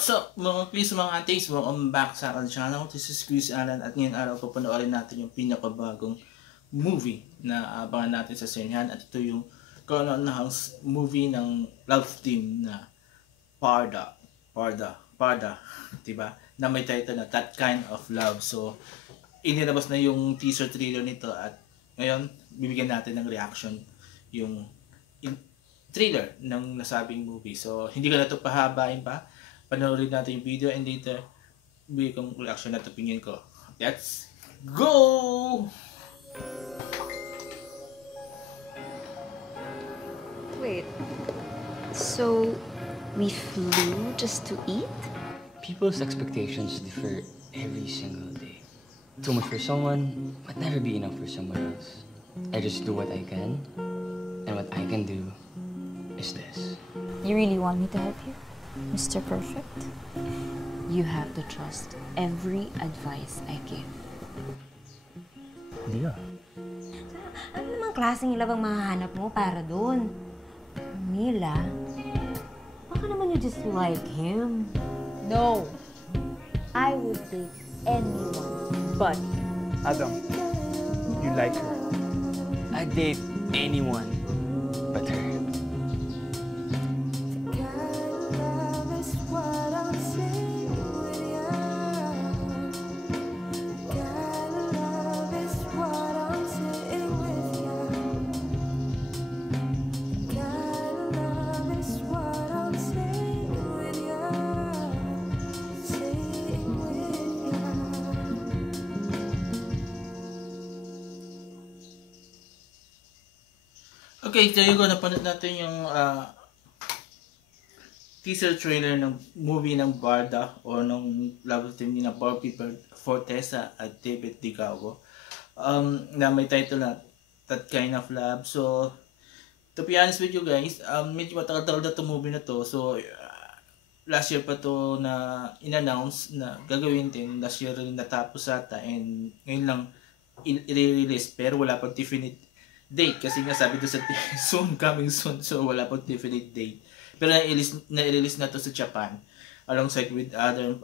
What's up mga please mga aunties? Welcome back sa aking channel. This is Chris Alan at ngayon araw papanoorin natin yung pinakabagong movie na abangan natin sa sinehan. At ito yung kauna-unahang movie ng love team na Parda, diba? Na may title na That Kind of Love. So, inilabas na yung teaser trailer nito at ngayon bibigyan natin ng reaction yung trailer ng nasabing movie. So, hindi ko na ito pahabain pa. Panoorin natin yung video and later bigay kong reaction at opinion ko. Let's go! Wait, so we flew just to eat? People's expectations differ every single day. Too much for someone, but never be enough for someone else. I just do what I can, and what I can do is this. You really want me to help you, Mr. Perfect? You have to trust every advice I give. Hindi ah. Ano namang klaseng ilabang mahahanap mo para dun? Mila, baka naman you just like him. No. I would date anyone but Adam, you like her. I'd date anyone but her. Okay, so yun ko, napanood natin yung teaser trailer ng movie ng Barda o ng love team ni na Barbie Fortesa at David Digago na may title na That Kind of Love. So, to be honest with you guys, medyo matagal-tagal na itong movie na to. So, last year pa to na in-announce na gagawin din. Last year rin natapos ata and ngayon lang i-release pero wala pang definite date kasi nga sabi doon sa soon, coming soon, so wala pang definite date. Pero na-release na to sa Japan alongside with other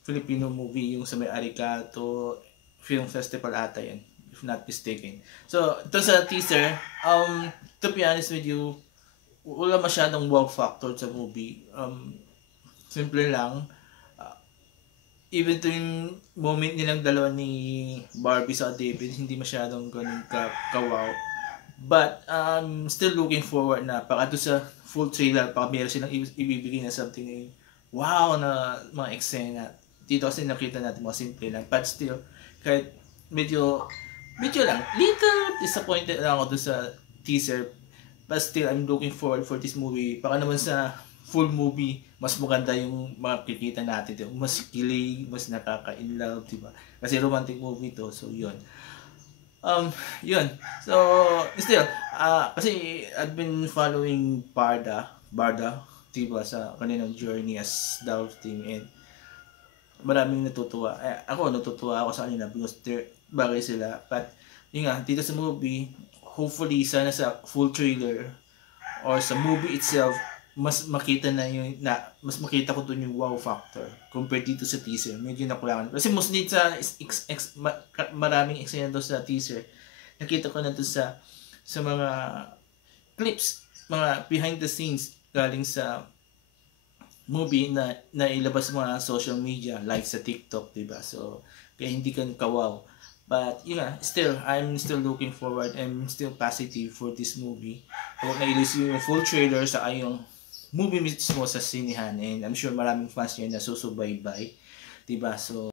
Filipino movie yung sa may Arigato Film Festival ata yan, if not mistaken. So, ito sa teaser, to be honest with you, wala masyadong wow factor sa movie. Simple lang. Even to yung moment nilang dalawa ni Barbie sa David, hindi masyadong ganun ka-wow. But still looking forward na baka doon sa full trailer, baka meron silang ibibigay na something na wow na mga eksena. Dito kasi nakita natin mga simple lang. But still, kahit medyo lang, little disappointed lang ako doon sa teaser. But still, I'm looking forward for this movie. Baka naman sa full movie, mas maganda yung makikita natin. Mas kilig, mas nakaka-inlove, diba? Kasi romantic movie to, so yun. Yun. So, still, kasi I've been following Barda, diba, sa kanilang journey as love team and maraming natutuwa. Ako, natutuwa ako sa kanila because bagay sila. But, yun nga, dito sa movie, hopefully, sana sa full trailer or sa movie itself, mas makita ko dun yung wow factor compared dito sa teaser. Medyo nakulangan. Kasi mostly sa maraming eksena doon sa teaser. Nakita ko na doon sa mga clips, mga behind the scenes galing sa movie na ilabas mga social media like sa TikTok, diba? So, kaya hindi ka kawaw. But, yun nga, still, I'm still looking forward. I'm still positive for this movie. Kung na-release yung full trailer sa yung movie mismo sa sinihan and I'm sure maraming fans nyo na susubaybay, diba? So